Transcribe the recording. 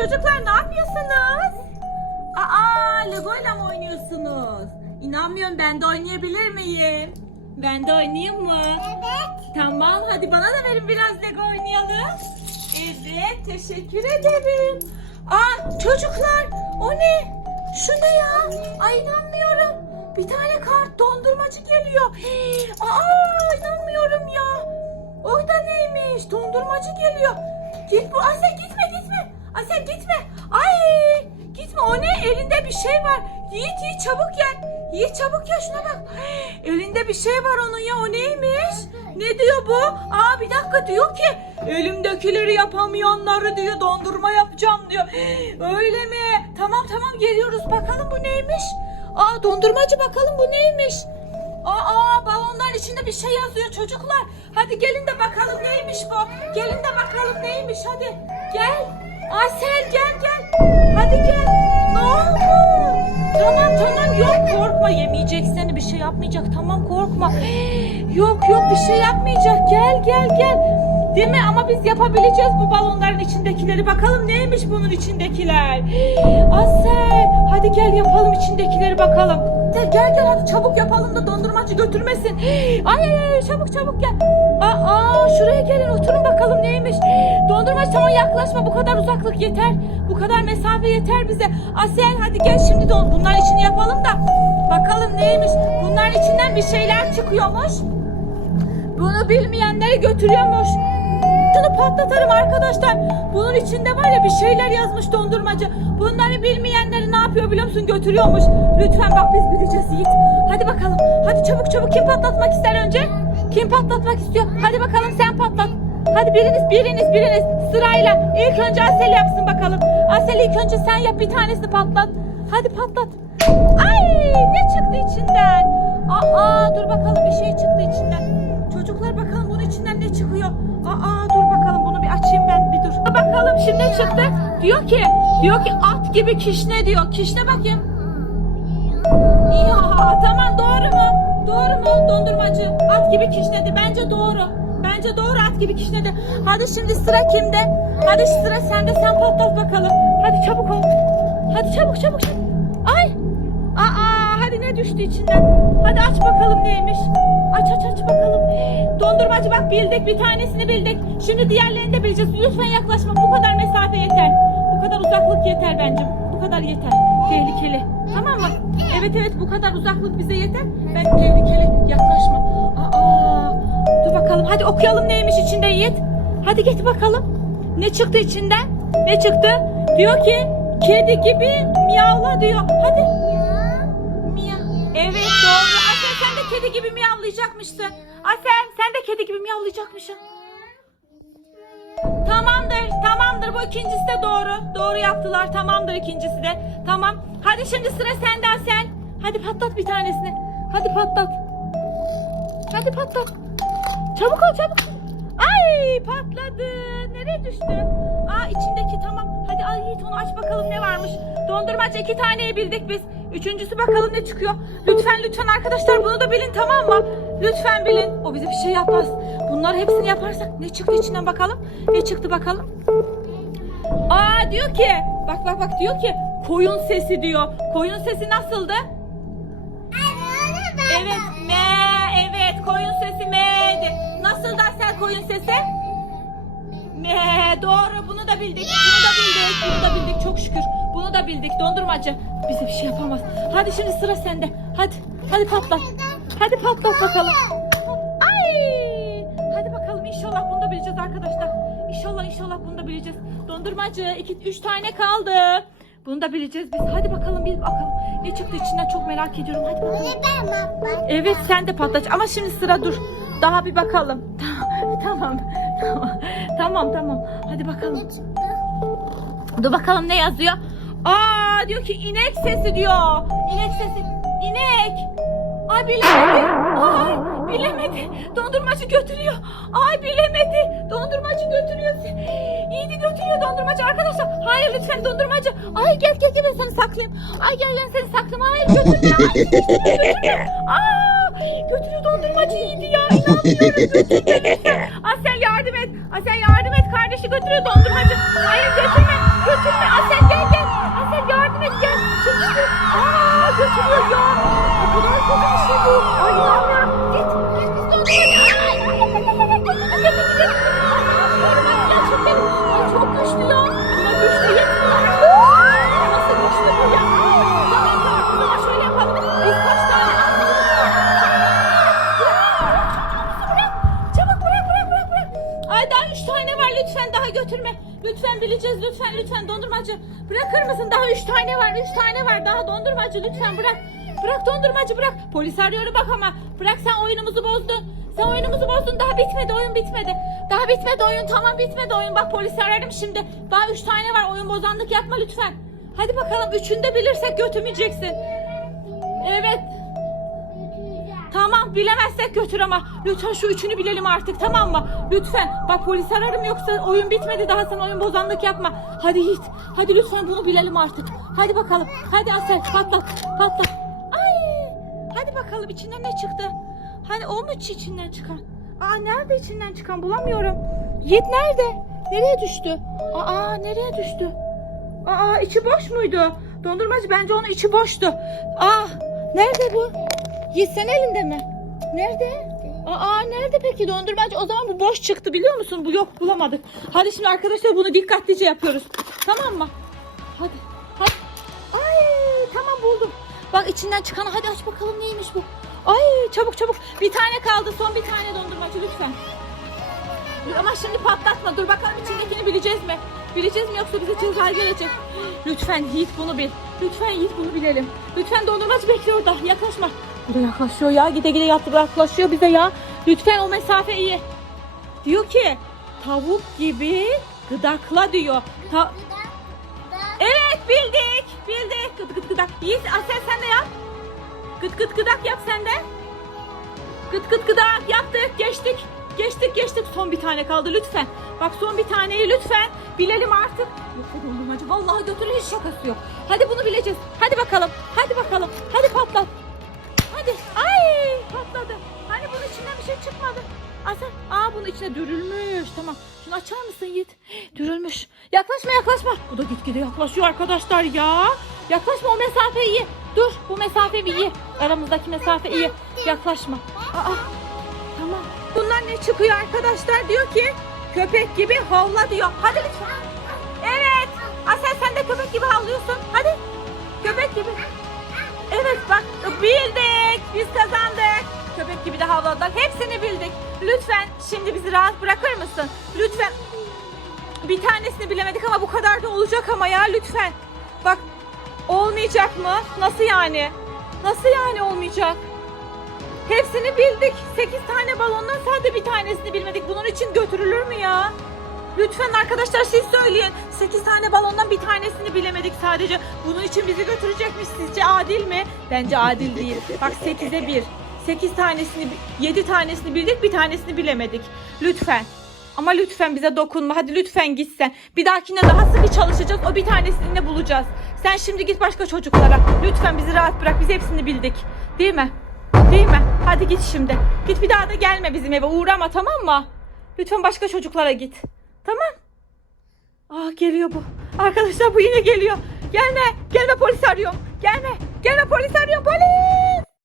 Çocuklar ne yapıyorsunuz? Aa Lego ile mi oynuyorsunuz? İnanmıyorum ben de oynayabilir miyim? Ben de oynayayım mı? Evet. Tamam hadi bana da verin biraz Lego oynayalım. Evet teşekkür ederim. Aa çocuklar o ne? Şu ne ya? Ay inanmıyorum. Bir tane kart dondurmacı geliyor. Hii, Aa inanmıyorum ya. O da neymiş? Dondurmacı geliyor. Git bu Asel gitme gitme. Asel gitme. Ay gitme o ne? Elinde bir şey var. Yiğit Yiğit çabuk gel. Yiğit çabuk gel şuna bak. Elinde bir şey var onun ya o neymiş? Ne diyor bu? Aa bir dakika diyor ki elimdekileri yapamayanları diyor dondurma yapacağım diyor. Öyle mi? Tamam tamam geliyoruz bakalım bu neymiş? Aa dondurmacı bakalım bu neymiş? Aa balonların içinde bir şey yazıyor çocuklar. Hadi gelin de bakalım neymiş bu? Gelin de bakalım neymiş hadi. Gel. Asel gel gel. Hadi gel. Ne oldu? Tamam tamam yok korkma yemeyecek seni bir şey yapmayacak tamam korkma. Yok yok bir şey yapmayacak gel gel gel. Değil mi ama biz yapabileceğiz bu balonların içindekileri. Bakalım neymiş bunun içindekiler. Asel hadi gel yapalım içindekileri bakalım. Gel gel hadi çabuk yapalım da dondurmacı götürmesin. Ay ay ay çabuk çabuk gel. Aa, şuraya gelin oturun bakalım neymiş. Dondurmacı tamam yaklaşma bu kadar uzaklık yeter. Bu kadar mesafe yeter bize. Asel hadi gel şimdi don bunların içini yapalım da. Bakalım neymiş. Bunların içinden bir şeyler çıkıyormuş. Bunu bilmeyenleri götürüyormuş. Şunu patlatarım arkadaşlar. Bunun içinde var ya bir şeyler yazmış dondurmacı. Bunları bilmeyenleri ne yapıyor biliyor musun? Götürüyormuş. Lütfen bak biz bileceğiz Yiğit. Hadi bakalım. Hadi çabuk çabuk kim patlatmak ister önce? Kim patlatmak istiyor? Hadi bakalım sen patlat. Hadi biriniz biriniz biriniz sırayla. İlk önce Asel yapsın bakalım. Asel ilk önce sen yap bir tanesini patlat. Hadi patlat. Ay ne çıktı içinden? Aa dur bakalım bir şey çıktı içinden. Çocuklar bakalım bunun içinden ne çıkıyor? Aa dur bakalım bunu bir açayım ben bir dur. Bakalım şimdi ne çıktı? Diyor ki, diyor ki at gibi kişne diyor. Kişne bakayım. Doğru mu dondurmacı? At gibi kişnedi. Bence doğru. Bence doğru at gibi kişnedi. Hadi şimdi sıra kimde? Hadi sıra sende sen patlat bakalım. Hadi çabuk ol. Hadi çabuk çabuk. çabuk. Ay. Aa hadi ne düştü içinden? Hadi aç bakalım neymiş. Aç aç aç bakalım. Dondurmacı bak bildik bir tanesini bildik. Şimdi diğerlerini de bileceğiz. Lütfen yaklaşma. Bu kadar mesafe yeter. Bu kadar uzaklık yeter bence. Bu kadar yeter. Tehlikeli. Tamam mı? Evet evet bu kadar uzaklık bize yeter. Ben tehlikeli yaklaşma. Aa, dur bakalım. Hadi okuyalım neymiş içinde Yiğit. Hadi git bakalım. Ne çıktı içinden? Ne çıktı? Diyor ki kedi gibi miyavla diyor. Hadi. Miyav. Evet doğru. Asel sen de kedi gibi miyavlayacakmışsın. Asel sen de kedi gibi miyavlayacakmışsın. Tamamdır, tamamdır. Bu ikincisi de doğru. Doğru yaptılar. Tamamdır ikincisi de. Tamam. Hadi şimdi sıra sende Asel. Hadi patlat bir tanesini. Hadi patlat. Hadi patlat. Çabuk ol çabuk. Ay patladı. Nereye düştü? Aa içindeki tamam. Hadi al Yiğit onu aç bakalım ne varmış. Dondurmacı iki taneyi bildik biz. Üçüncüsü bakalım ne çıkıyor. Lütfen lütfen arkadaşlar bunu da bilin tamam mı? Lütfen bilin. O bize bir şey yapmaz. Bunlar hepsini yaparsak ne çıktı içinden bakalım. Ne çıktı bakalım. Aa diyor ki bak bak bak diyor ki koyun sesi diyor. Koyun sesi nasıldı? Evet me evet koyun sesi me'di. Nasıl da sen koyun sesi? Me doğru bunu da bildik. Bunu da bildik. Bunu da bildik çok şükür. Bunu da bildik dondurmacı. Bize bir şey yapamaz. Hadi şimdi sıra sende. Hadi. Hadi patlat. Hadi patlat bakalım. Ay! Hadi bakalım inşallah bunu da bileceğiz arkadaşlar. İnşallah inşallah bunu da bileceğiz. Dondurmacı iki üç tane kaldı. Bunu da bileceğiz biz. Hadi bakalım bil bakalım. Ne çıktı içinden çok merak ediyorum. Hadi bakalım. Evet sen de patlaç ama şimdi sıra dur. Daha bir bakalım. Tamam. Tamam. Tamam tamam. Hadi bakalım. Dur bakalım ne yazıyor? Aa diyor ki inek sesi diyor. İnek sesi. İnek. Ay bilemedi. Ay Bilemedi. Dondurmacı götürüyor. Ay bilemedi. Dondurmacı götürüyor. Yiğidi götürüyor dondurmacı arkadaşlar. Hayır lütfen dondurmacı. Ay gel gel gel ben seni saklayayım. Ay gel ben seni saklayayım. Hayır götürme. Ay, götürme. Aa, götürüyor dondurmacı Yiğidi ya. İnanmıyorum. Asel yardım et. Asel yardım et. Kardeşi götürüyor dondurmacı. Hayır götürme. Götürme. Asel gel gel. Asel yardım et gel. Çekiştir. Aa götürüyor ya. Ne kadar kötü bir şey bu. Ay inanmıyorum. Bileceğiz lütfen lütfen dondurmacı. Bırakır mısın? Daha üç tane var üç tane var daha dondurmacı lütfen bırak. Bırak dondurmacı bırak. Polis arıyorum bak ama. Bırak sen oyunumuzu bozdun. Sen oyunumuzu bozdun daha bitmedi oyun bitmedi. Daha bitmedi oyun tamam bitmedi oyun. Bak polisi ararım şimdi. Daha üç tane var oyun bozanlık yapma lütfen. Hadi bakalım üçünü de bilirsek götürmeyeceksin. Evet Tamam bilemezsek götür ama lütfen şu üçünü bilelim artık tamam mı? Lütfen bak polis ararım yoksa oyun bitmedi daha sen oyun bozanlık yapma. Hadi Yiğit hadi lütfen bunu bilelim artık. Hadi bakalım hadi Asel patlat patlat. Ay hadi bakalım içinden ne çıktı? Hani o mu içi- içinden çıkan? Aa nerede içinden çıkan bulamıyorum. Yiğit nerede? Nereye düştü? Aa nereye düştü? Aa içi boş muydu? Dondurmacı bence onun içi boştu. Aa nerede bu? Yiğit sen elinde mi? Nerede? Aa nerede peki dondurmacı? O zaman bu boş çıktı biliyor musun? Bu yok bulamadık. Hadi şimdi arkadaşlar bunu dikkatlice yapıyoruz. Tamam mı? Hadi. Hadi. Ay tamam buldum. Bak içinden çıkan hadi aç bakalım neymiş bu. Ay çabuk çabuk. Bir tane kaldı son bir tane dondurmacı lütfen. Ama şimdi patlatma. Dur bakalım içindekini bileceğiz mi? Bileceğiz mi yoksa bize ceza gelecek? Lütfen Yiğit bunu bil. Lütfen Yiğit bunu bilelim. Lütfen dondurmacı bekliyor orada. Yaklaşma. Bu da yaklaşıyor ya. Gide gide yattı yaklaşıyor bize ya. Lütfen o mesafe iyi. Diyor ki tavuk gibi gıdakla diyor. Ta- evet bildik. Bildik. Gıd gıd gıdak. Yiğit Asel sen de yap. Gıd gıd gıdak yap sen de. Gıt gıt gıdak yaptık geçtik. Geçtik geçtik son bir tane kaldı lütfen. Bak son bir taneyi lütfen bilelim artık. Yoksa dondurmacı vallahi götürür hiç şakası yok. Hadi bunu bileceğiz. Hadi bakalım. Hadi bakalım. Hadi patlat. Çıkmadı. Asel. Aa bunun içine dürülmüş. Tamam. Şunu açar mısın Yiğit? Dürülmüş. Yaklaşma yaklaşma. Bu da gitgide yaklaşıyor arkadaşlar ya. Yaklaşma o mesafe iyi. Dur bu mesafe iyi. Aramızdaki mesafe iyi. Yaklaşma. Aa tamam. Bunlar ne çıkıyor arkadaşlar? Diyor ki köpek gibi havla diyor. Hadi lütfen. Evet. Asel sen de köpek gibi havlıyorsun. Hadi. Köpek gibi. Evet bak bildik. Biz kazandık. Köpek gibi de havladık. Hepsini bildik. Lütfen şimdi bizi rahat bırakır mısın? Lütfen. Bir tanesini bilemedik ama bu kadar da olacak ama ya lütfen. Bak olmayacak mı? Nasıl yani? Nasıl yani olmayacak? Hepsini bildik. 8 tane balondan sadece bir tanesini bilmedik. Bunun için götürülür mü ya? Lütfen arkadaşlar siz söyleyin. 8 tane balondan bir tanesini bilemedik sadece. Bunun için bizi götürecekmiş. Sizce adil mi? Bence adil değil. Bak 8'e 1. 8 tanesini, 7 tanesini bildik, bir tanesini bilemedik. Lütfen. Ama lütfen bize dokunma. Hadi lütfen gitsen. Bir dahakine daha sıkı çalışacağız. O bir tanesini de bulacağız. Sen şimdi git başka çocuklara. Lütfen bizi rahat bırak. Biz hepsini bildik. Değil mi? Değil mi? Hadi git şimdi. Git bir daha da gelme bizim eve. Uğrama tamam mı? Lütfen başka çocuklara git. Tamam. Aa geliyor bu. Arkadaşlar bu yine geliyor. Gelme. Gelme polis arıyorum. Gelme. Gelme polis arıyorum. Polis.